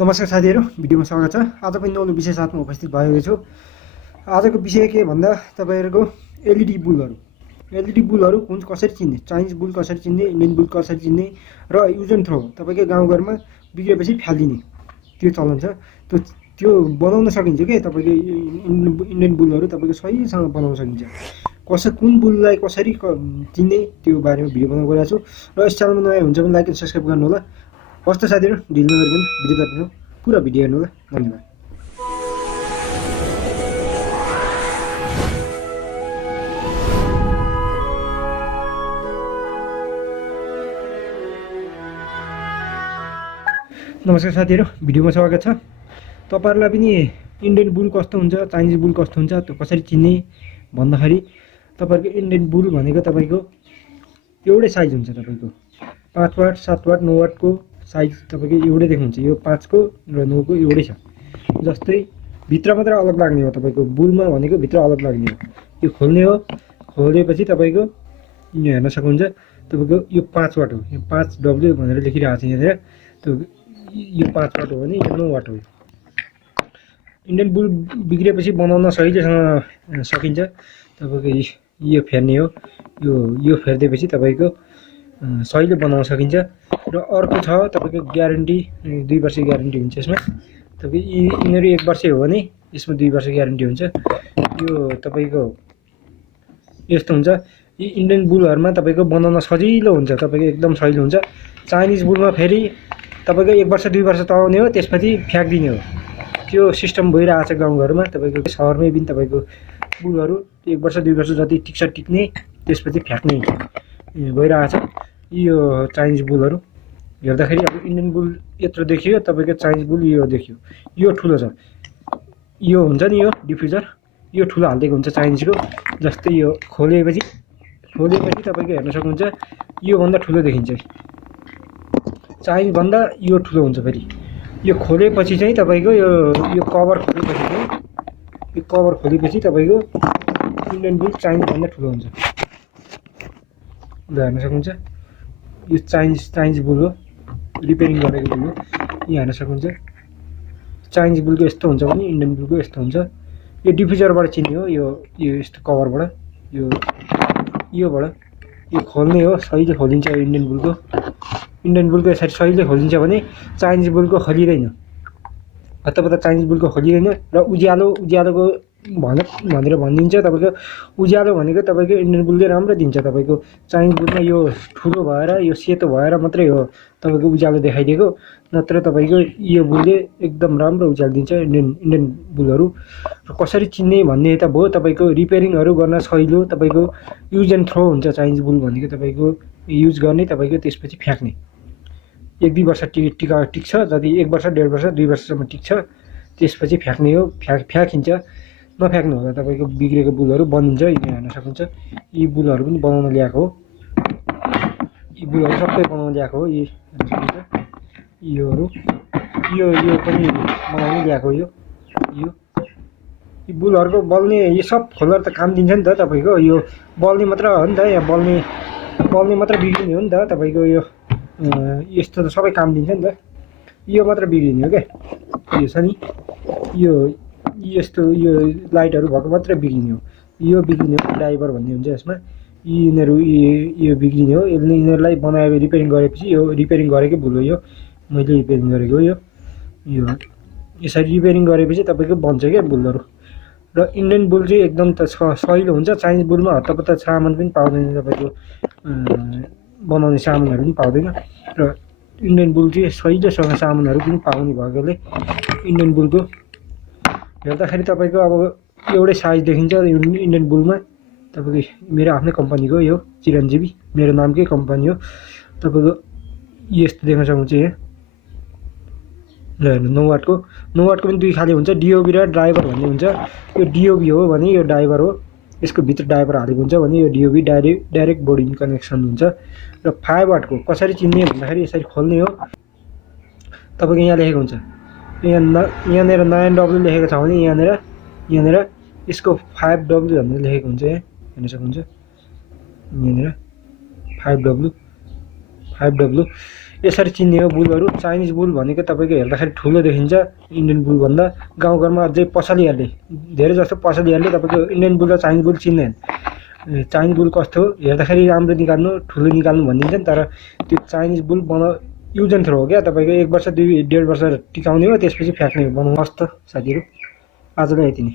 नमस्कार साथीहरु, भिडियोमा स्वागत छ। आज पनि नौलो विषय साथमा उपस्थित भएको छु। आजको विषय के भन्दा तपाईहरुको एलईडी बुलहरु। एलईडी बुलहरु कसरी चिन्ने, चाइनिज बुल कसरी चिन्ने, इन्डियन बुल कसरी चिन्ने र युज एन्ड थ्रो तपाईको गाउँघरमा बिग्रेपछि फ्याल्दिने त्यो चलन छ। त्यो बनाउन सकिन्छ के तपाईको इन्डियन बुलहरु तपाईको सहीसँग बनाउन सकिन्छ। कुन बुललाई कसरी चिन्ने त्यो बारेमा भिडियो बनाउन गइरहेको छु र यस च्यानलमा नयाँ हुन्छ भने लाइक र सब्स्क्राइब गर्नु होला। हस्त साथीहरु, ढिल नगरिकन भिडियोतर्फ पुरा भिडियो हेर्नु होला। धन्यवाद। नमस्कार साथीहरु, भिडियोमा स्वागत छ। तपाईहरुलाई पनि इन्डियन बुल कस्तो हुन्छ, चाइनिज बुल कस्तो हुन्छ त्यो कसरी चिन्ने भन्दाखेरि तपाईहरुको इन्डियन बुल भनेको तपाईको एउटै साइज हुन्छ। तपाईको 5 वाट, 7 वाट, 9 वाटको साइज तपाईको एउटै देख्नुहुन्छ। यो 5 को र 9 को एउटै छ। जस्तै भित्र मात्र अलग लाग्ने हो। तपाईको बुलमा भनेको भित्र अलग लाग्ने हो। यो खोल्ने हो। खोलेपछि तपाईको यहाँ हेर्न सक्नुहुन्छ। तपाईको यो 5 वाट हो। यो 5W भनेर लेखिरहेको छ यहाँ। त्यो यो 5 वाट हो भने यो 9 वाट हो। इन्डियन बुल बिग्रेपछि बनाउन सजिलैसँग सकिन्छ। तपाईको यो फेर्ने हो। यो फेर्देपछि तपाईको सहिले बनाउन सकिन्छ। र अर्को छ तपाईको ग्यारेन्टी, 2 वर्ष ग्यारेन्टी हुन्छ यसमा। तपाईको यिनीहरु 1 वर्ष हो भने यसमा 2 वर्ष ग्यारेन्टी हुन्छ। यो तपाईको यस्तो हुन्छ। यी इन्डियन बुलहरुमा तपाईको बनाउन सजिलो हुन्छ। तपाईको एकदम सजिलो हुन्छ। चाइनिज बुलमा फेरि तपाईको 1 वर्ष 2 वर्ष चलाउने हो, त्यसपछि फ्याक्दिने हो। त्यो सिस्टम भइरहेको छ गाउँघरमा। तपाईको शहरमै पनि तपाईको बुलहरु 1 वर्ष 2 वर्ष जति टिक्छ टिक्ने, त्यसपछि फ्याक्ने भइरहेको छ। यो चाइनिज बुलहरु हेर्दाखेरि अब इन्डियन बुल यत्रो देखियो, तपाईको चाइनिज बुल यो देखियो। यो ठुलो छ। यो हुन्छ नि यो डिफ्युजर, यो ठुलो हाल्दिएको हुन्छ चाइनिजको। जस्तै यो खोलेपछि तपाईको हेर्न सक्नुहुन्छ। यो भन्दा ठुलो देखिन्छ। चाइनिज भन्दा यो ठुलो हुन्छ। फेरि यो खोलेपछि चाहिँ तपाईको यो कभर खोलेपछि तपाईको इन्डियन बुल चाइनिज भन्दा ठुलो हुन्छ। ल हेर्न सक्नुहुन्छ। यो चाइनिज बुल हो। रिपेयरिङ गरेको बुल हो। यहाँ हेर्न सक्नुहुन्छ। चाइनिज बुलको यस्तो हुन्छ भने इन्डियन बुलको यस्तो हुन्छ। यो डिफ्युजरबाट चिन्ने हो। यो यस्तो कभरबाट योबाट यो खोल्ने हो। सहीले खोलिन्छ इन्डियन बुलको यसरी सहीले खोलिन्छ भने चाइनिज बुलको खोलिदैन। हतपत चाइनिज बुलको खोलिदैन। र उज्यालोको भनेर भनिदिन्छ। तपाईको उज्यालो भनेको तपाईको इन्डियन बुलले राम्रो दिन्छ। तपाईको चाइनिज बुलमा यो ठुलो भएर यो सेतो भएर मात्रै हो तपाईको उज्यालो देखाइदिएको। नत्र तपाईको यो बुलले एकदम राम्रो उज्यालो दिन्छ इन्डियन बुलहरु। कसरी चिन्ने भन्ने त भयो। तपाईको रिपेयरिङहरु गर्न सजिलो। तपाईको युज एन्ड थ्रो हुन्छ चाइनिज बुल भनेको। तपाईको युज गर्ने, तपाईको त्यसपछि फ्याक्ने। 1-2 वर्ष टिक्छ। जति 1 वर्ष 1.5 वर्ष 2 वर्षसम्म टिक्छ, त्यसपछि फ्याक्ने हो। फ्याकिन्छ। नफ्याक्नु होला। तपाईको बिग्रेको बुलहरु बनिन्छ। यहाँ हेर्न सक्नुहुन्छ। यी बुलहरु पनि बनाउन ल्याएको हो। यी बुलहरु सबै बनाउन ल्याएको हो। यी हेर्न सक्नुहुन्छ। यो पनि बनाउन ल्याएको हो। यी बुलहरुको बल्ने यो सब खोलेर त काम दिन्छ नि त। तपाईको यो बल्ने मात्र हो नि त। यहाँ बल्ने मात्र बिग्रिने हो नि त। तपाईको यो यस्तो त सबै काम दिन्छ नि त। यो मात्र बिग्रिने हो के। यो छ नि यो यस्तो यो लाइटहरु भएको मात्र बिग्रिने हो। यो बिग्रिने हो। ड्राइभर भन्ने हुन्छ यसमा। यिनीहरु यो बिग्रिने हो। यिनीहरुलाई बनाएर रिपेयरिङ गरेपछि यो रिपेयरिङ गरेकै बुल हो। यो मैले रिपेयरिङ गरेको हो। यो यसरी रिपेयरिङ गरेपछि तपाईको बन्छ के बुलहरु। र इन्डियन बुल चाहिँ एकदम त सजिलो हुन्छ। चाइनिज बुलमा हतपत सामान पनि पाउँदैन। तपाईको बनाउने सामानहरु पनि पाउँदैन। र इन्डियन बुल चाहिँ सजिलोसँग सामानहरु पनि पाउने भएकोले इन्डियन बुलको हेर्दाखेरि तपाईको अब एउटै साइज देखिन्छ इन्डियन बुलमा। तपाईको मेरो आफ्नै कम्पनीको यो चिरञ्जीवी मेरो नामकै कम्पनी हो। तपाईको यस्तो देख्न सक्नुहुन्छ। यहाँ ल हेर्नु 9 वाटको पनि 2 खाले हुन्छ। डिओबी र ड्राइभर भन्ने हुन्छ। यो डिओबी हो भने यो ड्राइभर हो। यसको भित्र ड्राइभर हालेको हुन्छ भने यो डिओबी डाइरेक्ट बोर्डिङ कनेक्सन हुन्छ। र 5 वाटको कसरी चिन्ने भन्दाखेरि यसरी खोल्ने हो। तपाईको यहाँ लेखेको हुन्छ। यहाँनिर 9W लेखेको छ भने यहाँनिर यसको 5W भनेर लेखेको हुन्छ। यहाँ हेर्न सक्नुहुन्छ। यहाँनिर 5W यसरी चिन्ने हो बुलहरू। चाइनिज बुल भनेको तपाईँको हेर्दाखेरि ठुलो देखिन्छ इन्डियन बुलभन्दा। गाउँघरमा अझै पसलेहरूले, धेरै जस्तो पसलेहरूले तपाईँको इन्डियन बुल र चाइनिज बुल चिन्दैन। चाइनिज बुल कस्तो हो, हेर्दाखेरि राम्रो निकाल्नु, ठुलो निकाल्नु भनिदिन्छ नि, तर त्यो चाइनिज बुल युज एन्ड थ्रो हो क्या। तपाईँको 1 वर्ष 1.5 वर्ष टिकाउने हो, त्यसपछि फ्याँक्ने हो। बनाउनु हस् त साथीहरू, आजलाई यति नै।